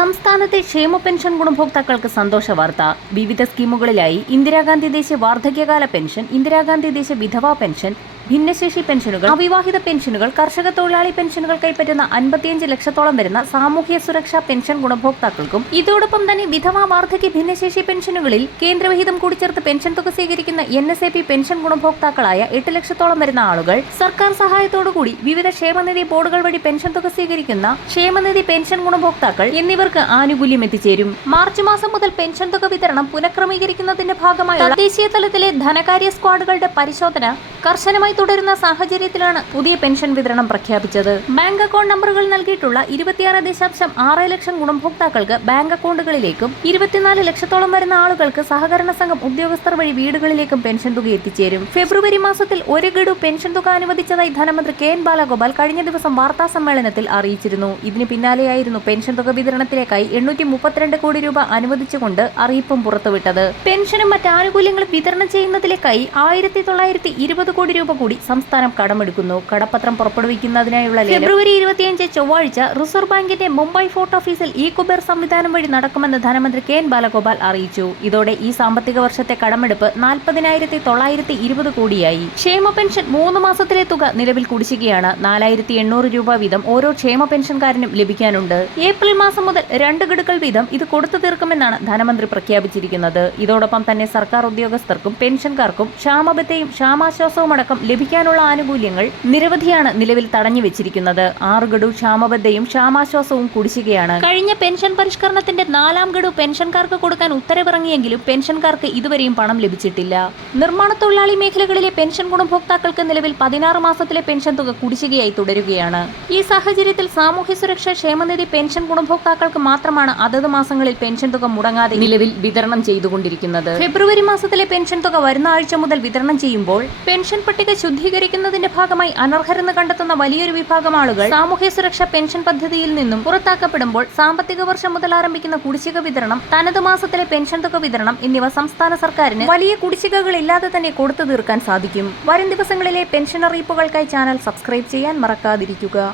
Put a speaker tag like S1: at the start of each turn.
S1: സംസ്ഥാനത്തെ ക്ഷേമ പെൻഷൻ ഗുണഭോക്താക്കൾക്ക് സന്തോഷ വാർത്ത. വിവിധ സ്കീമുകളിലായി ഇന്ദിരാഗാന്ധി ദേശീയ വാർദ്ധക്യകാല പെൻഷൻ ഇന്ദിരാഗാന്ധി ദേശീയ വിധവാ പെൻഷൻ ഭിന്നശേഷി പെൻഷനുകൾ അവിവാഹിത പെൻഷനുകൾ കർഷക തൊഴിലാളി പെൻഷനുകൾ കൈപ്പറ്റുന്ന അൻപത്തിയഞ്ച് ലക്ഷത്തോളം വരുന്ന സാമൂഹ്യ സുരക്ഷാ പെൻഷൻ ഗുണഭോക്താക്കൾക്കും ഇതോടൊപ്പം തന്നെ വിധവാ വാർദ്ധക്യ ഭിന്നശേഷി പെൻഷനുകളിൽ കേന്ദ്രവിഹിതം കൂടി ചേർത്ത് പെൻഷൻ തുക സ്വീകരിക്കുന്ന N S A P pension ഗുണഭോക്താക്കളായ എട്ട് ലക്ഷത്തോളം വരുന്ന ആളുകൾ സർക്കാർ സഹായത്തോടുകൂടി വിവിധ ക്ഷേമനിധി ബോർഡുകൾ വഴി പെൻഷൻ തുക സ്വീകരിക്കുന്ന ക്ഷേമനിധി പെൻഷൻ ഗുണഭോക്താക്കൾ എന്നിവർക്ക് ആനുകൂല്യം എത്തിച്ചേരും. മാർച്ച് മാസം മുതൽ പെൻഷൻ തുക വിതരണം പുനഃക്രമീകരിക്കുന്നതിന്റെ ഭാഗമായി ദേശീയ തലത്തിലെ ധനകാര്യ സ്ക്വാഡുകളുടെ പരിശോധന കർശനമായി തുടരുന്ന സാഹചര്യത്തിലാണ് പുതിയ പെൻഷൻ വിതരണം പ്രഖ്യാപിച്ചത്. ബാങ്ക് അക്കൗണ്ട് നമ്പറുകൾ നൽകിയിട്ടുള്ള ഇരുപത്തിയാറ് ദശാംശം ആറ് ലക്ഷം ഗുണഭോക്താക്കൾക്ക് ബാങ്ക് അക്കൗണ്ടുകളിലേക്കും ഇരുപത്തിനാല് ലക്ഷത്തോളം വരുന്ന ആളുകൾക്ക് സഹകരണ സംഘം ഉദ്യോഗസ്ഥർ വഴി വീടുകളിലേക്കും പെൻഷൻ തുക എത്തിച്ചേരും. ഫെബ്രുവരി മാസത്തിൽ ഒരു ഗഡു പെൻഷൻ തുക അനുവദിച്ചതായി ധനമന്ത്രി കെ എൻ ബാലഗോപാൽ കഴിഞ്ഞ ദിവസം വാർത്താ സമ്മേളനത്തിൽ അറിയിച്ചിരുന്നു. ഇതിന് പിന്നാലെയായിരുന്നു പെൻഷൻ തുക വിതരണത്തിലേക്കായി എണ്ണൂറ്റി മുപ്പത്തിരണ്ട് കോടി രൂപ അനുവദിച്ചുകൊണ്ട് അറിയിപ്പും പുറത്തുവിട്ടത്. പെൻഷനും മറ്റ് ആനുകൂല്യങ്ങളും വിതരണം ചെയ്യുന്നതിലേക്കായി ആയിരത്തി തൊള്ളായിരത്തി ഇരുപത് കോടി രൂപ കൂടി സംസ്ഥാനം കടമെടുക്കുന്നു. കടപ്പത്രം പുറപ്പെടുവിക്കുന്നതിനായുള്ള ഫെബ്രുവരി ഇരുപത്തിയഞ്ച് ചൊവ്വാഴ്ച റിസർവ് ബാങ്കിന്റെ മുംബൈ ഫോർട്ട് ഓഫീസിൽ ഇ കുബേർ സംവിധാനം വഴി നടക്കുമെന്ന് ധനമന്ത്രി കെ എൻ ബാലഗോപാൽ അറിയിച്ചു. ഇതോടെ ഈ സാമ്പത്തിക വർഷത്തെ കടമെടുപ്പ് നാൽപ്പതിനായിരത്തി തൊള്ളായിരത്തി ഇരുപത് കോടിയായി. ക്ഷേമ പെൻഷൻ മൂന്ന് മാസത്തിലെ തുക നിലവിൽ കുടിശ്ശികയാണ്. നാലായിരത്തി എണ്ണൂറ് രൂപ വീതം ഓരോ ക്ഷേമ പെൻഷൻകാരനും ലഭിക്കാനുണ്ട്. ഏപ്രിൽ മാസം മുതൽ രണ്ട് ഗഡുക്കൾ വീതം ഇത് കൊടുത്തു തീർക്കുമെന്നാണ് ധനമന്ത്രി പ്രഖ്യാപിച്ചിരിക്കുന്നത്. ഇതോടൊപ്പം തന്നെ സർക്കാർ ഉദ്യോഗസ്ഥർക്കും പെൻഷൻകാർക്കും ക്ഷാമബത്തെയും ക്ഷാമാശ്വാസവും അടക്കം ലഭിക്കാനുള്ള ആനുകൂല്യങ്ങൾ നിരവധിയാണ് നിലവിൽ തടഞ്ഞു വെച്ചിരിക്കുന്നത്. ആറ് ക്ഷാമബദ്ധയും ക്ഷാമാശ്വാസവും കുടിശ്ശികയാണ്. കഴിഞ്ഞ പെൻഷൻ പരിഷ്കരണത്തിന്റെ നാലാം ഗഡു പെൻഷൻകാർക്ക് കൊടുക്കാൻ ഉത്തരവിറങ്ങിയെങ്കിലും പെൻഷൻകാർക്ക് ഇതുവരെയും പണം ലഭിച്ചിട്ടില്ല. നിർമ്മാണ തൊഴിലാളി മേഖലകളിലെ പെൻഷൻ ഗുണഭോക്താക്കൾക്ക് നിലവിൽ പതിനാറ് മാസത്തിലെ പെൻഷൻ തുക കുടിശ്ശികയായി തുടരുകയാണ്. ഈ സാഹചര്യത്തിൽ സാമൂഹ്യ സുരക്ഷാ ക്ഷേമനിധി പെൻഷൻ ഗുണഭോക്താക്കൾക്ക് മാത്രമാണ് അതത് മാസങ്ങളിൽ പെൻഷൻ തുക മുടങ്ങാതെ നിലവിൽ വിതരണം ചെയ്തുകൊണ്ടിരിക്കുന്നത്. ഫെബ്രുവരി മാസത്തിലെ പെൻഷൻ തുക വരുന്ന ആഴ്ച മുതൽ വിതരണം ചെയ്യുമ്പോൾ പെൻഷൻ പട്ടിക ശുദ്ധീകരിക്കുന്നതിന്റെ ഭാഗമായി അനർഹരെന്ന് കണ്ടെത്തുന്ന വലിയൊരു വിഭാഗം ആളുകൾ സാമൂഹ്യ സുരക്ഷാ പെൻഷൻ പദ്ധതിയിൽ നിന്നും പുറത്താക്കപ്പെടുമ്പോൾ സാമ്പത്തിക വർഷം മുതൽ ആരംഭിക്കുന്ന കുടിശ്ശിക വിതരണം തനത് മാസത്തിലെ പെൻഷൻ തുക വിതരണം എന്നിവ സംസ്ഥാന സർക്കാരിന് വലിയ കുടിശ്ശികകൾ ഇല്ലാതെ തന്നെ കൊടുത്തു തീർക്കാൻ സാധിക്കും. വരും ദിവസങ്ങളിലെ പെൻഷൻ അറിയിപ്പുകൾക്കായി ചാനൽ സബ്സ്ക്രൈബ് ചെയ്യാൻ മറക്കാതിരിക്കുക.